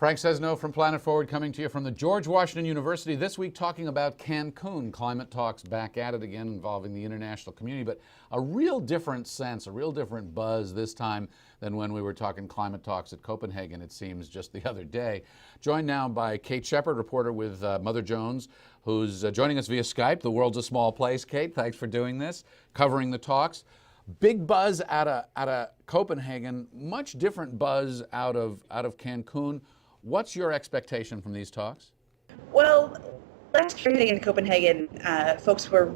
Frank Sesno from Planet Forward coming to you from the George Washington University this week, talking about Cancun. Climate talks back at it again, involving the international community, but a real different sense, a real different buzz this time than when we were talking climate talks at Copenhagen, it seems, just the other day. Joined now by Kate Sheppard, reporter with Mother Jones, who's joining us via Skype. The world's a small place. Kate, thanks for doing this, covering the talks. Big buzz out of Copenhagen, much different buzz out of Cancun. What's your expectation from these talks? Well, last year in Copenhagen, folks were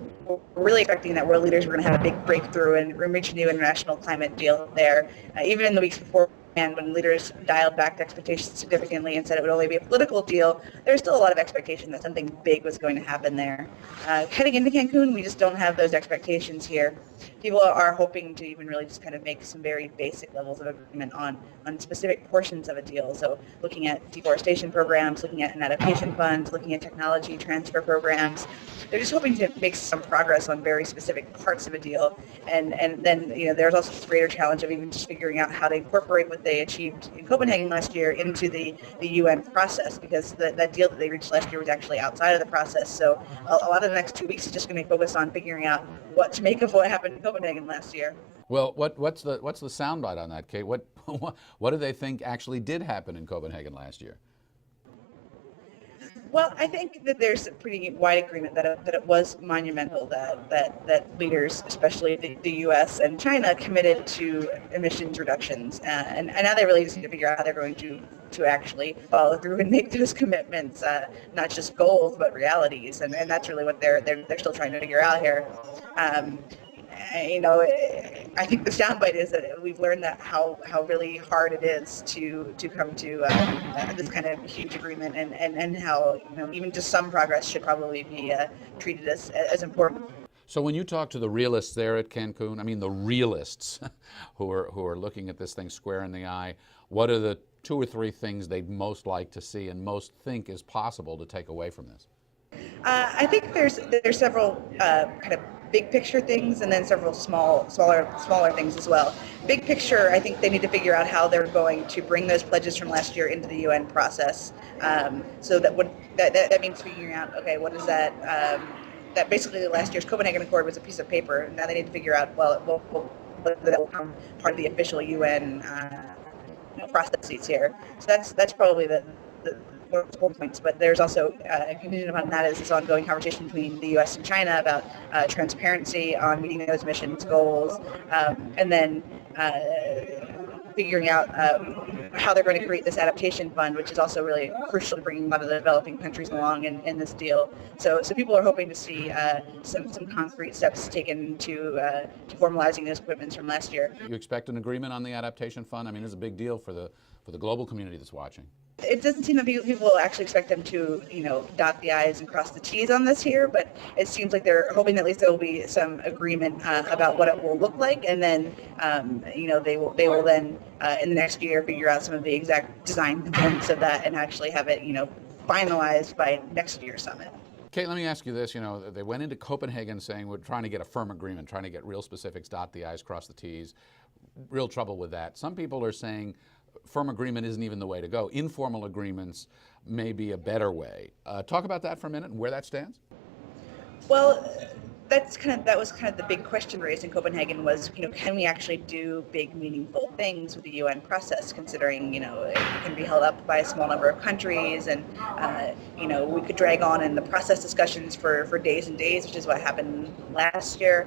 really expecting that world leaders were going to have a big breakthrough and reach a new international climate deal there. Even in the weeks before, and when leaders dialed back expectations significantly and said it would only be a political deal, there's still a lot of expectation that something big was going to happen there. Heading into Cancun, we just don't have those expectations here. People are hoping to even really just kind of make some very basic levels of agreement on specific portions of a deal. So looking at deforestation programs, looking at an adaptation fund, looking at technology transfer programs. They're just hoping to make some progress on very specific parts of a deal. And then there's also this greater challenge of even just figuring out how to incorporate what they achieved in Copenhagen last year into the UN process, because that deal that they reached last year was actually outside of the process. So a lot of the next 2 weeks is just going to be focused on figuring out what to make of what happened in Copenhagen last year. Well, what's the soundbite on that, Kate? What do they think actually did happen in Copenhagen last year? Well, I think that there's a pretty wide agreement that it was monumental that leaders, especially the U.S. and China, committed to emissions reductions, and now they really just need to figure out how they're going to actually follow through and make those commitments, not just goals but realities, and that's really what they're still trying to figure out here. I think the soundbite is that we've learned that how really hard it is to come to this kind of huge agreement, and how even just some progress should probably be treated as important. So when you talk to the realists there at Cancun, I mean the realists who are looking at this thing square in the eye, what are the 2 or 3 things they'd most like to see and most think is possible to take away from this? I think there's several kind of big picture things, and then several smaller things as well. Big picture, I think they need to figure out how they're going to bring those pledges from last year into the UN process. So that means figuring out, okay, what is that? That basically last year's Copenhagen Accord was a piece of paper. Now they need to figure out, well, that will become part of the official UN processes here. So that's probably the important points, but there's also contingent upon that is this ongoing conversation between the U.S. and China about transparency on meeting those emissions goals, and then figuring out how they're going to create this adaptation fund, which is also really crucial to bringing a lot of the developing countries along in this deal. So people are hoping to see some concrete steps taken to formalizing those commitments from last year. You expect an agreement on the adaptation fund? I mean, it's a big deal for the global community that's watching. It doesn't seem that people actually expect them to, dot the I's and cross the T's on this here, but it seems like they're hoping that at least there will be some agreement about what it will look like, and then, they will then in the next year figure out some of the exact design components of that and actually have it, finalized by next year's summit. Kate, let me ask you this. They went into Copenhagen saying we're trying to get a firm agreement, trying to get real specifics, dot the I's, cross the T's. Real trouble with that. Some people are saying firm agreement isn't even the way to go. Informal agreements may be a better way. Talk about that for a minute and where that stands. Well, that was kind of the big question raised in Copenhagen was, can we actually do big, meaningful things with the UN process, considering, it can be held up by a small number of countries, and, we could drag on in the process discussions for days and days, which is what happened last year.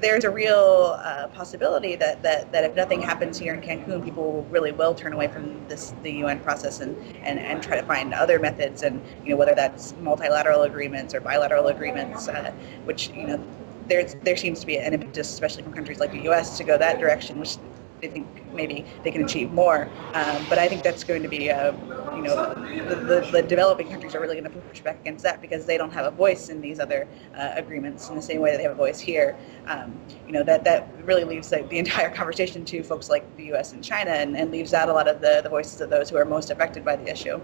There's a real possibility that if nothing happens here in Cancun, people really will turn away from the UN process and try to find other methods, and whether that's multilateral agreements or bilateral agreements, which there seems to be an impetus, especially from countries like the U.S., to go that direction, which they think maybe they can achieve more. But I think that's going to be, the developing countries are really going to push back against that, because they don't have a voice in these other agreements in the same way that they have a voice here. That really leaves the entire conversation to folks like the U.S. and China, and leaves out a lot of the voices of those who are most affected by the issue.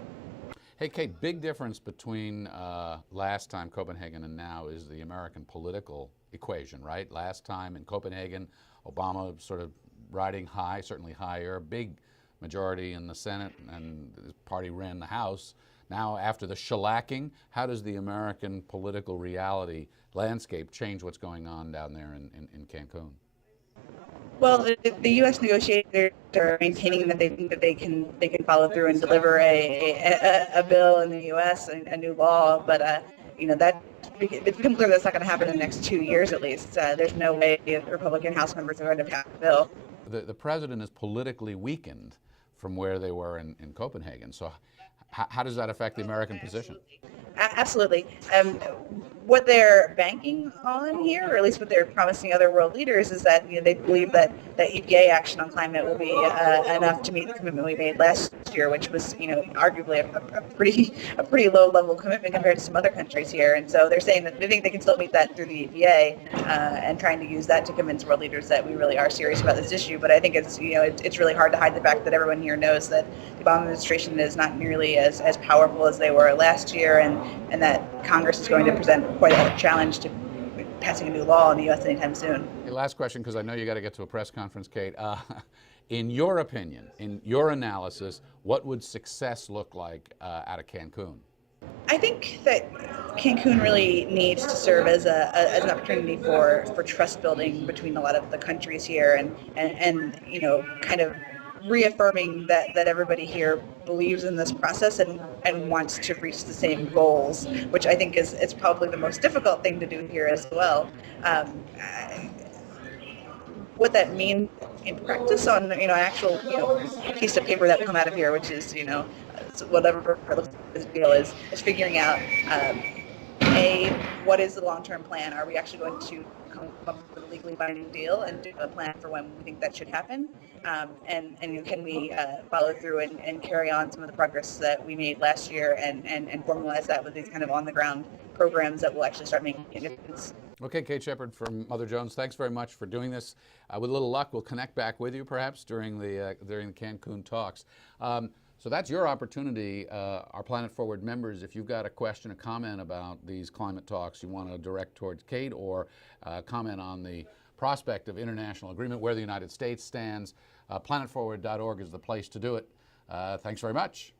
Hey, Kate, big difference between last time Copenhagen and now is the American political equation, right? Last time in Copenhagen, Obama sort of riding high, certainly higher, big majority in the Senate, and his party ran the House. Now, after the shellacking, how does the American political reality landscape change what's going on down there in Cancun? Well, the U.S. negotiators are maintaining that they think that they can follow through and deliver a bill in the U.S., a new law, but that it's become clear that's not going to happen in the next 2 years at least. There's no way the Republican House members are going to pass the bill. The president is politically weakened from where they were in Copenhagen. So how does that affect the American position? Absolutely. What they're banking on here, or at least what they're promising other world leaders, is that they believe that EPA action on climate will be enough to meet the commitment we made last year, which was arguably a pretty low level commitment compared to some other countries here. And so they're saying that they think they can still meet that through the EPA, and trying to use that to convince world leaders that we really are serious about this issue. But I think it's really hard to hide the fact that everyone here knows that the Obama administration is not nearly as powerful as they were last year, and that Congress is going to present quite a challenge to passing a new law in the U.S. anytime soon. Hey, last question, because I know you got to get to a press conference, Kate. In your opinion, in your analysis, what would success look like out of Cancun? I think that Cancun really needs to serve as an opportunity for trust building between a lot of the countries here, and kind of reaffirming that everybody here believes in this process and wants to reach the same goals, which I think is probably the most difficult thing to do here as well. What that means in practice on an actual piece of paper that will come out of here, which is whatever this deal is figuring out what is the long-term plan? Are we actually going to come up with a legally binding deal and do a plan for when we think that should happen? And can we follow through and carry on some of the progress that we made last year and formalize that with these kind of on-the-ground programs that will actually start making a difference? Okay, Kate Sheppard from Mother Jones, thanks very much for doing this. With a little luck, we'll connect back with you perhaps during the Cancun talks. So that's your opportunity, our Planet Forward members. If you've got a question, a comment about these climate talks you want to direct towards Kate, or comment on the prospect of international agreement, where the United States stands, planetforward.org is the place to do it. Thanks very much.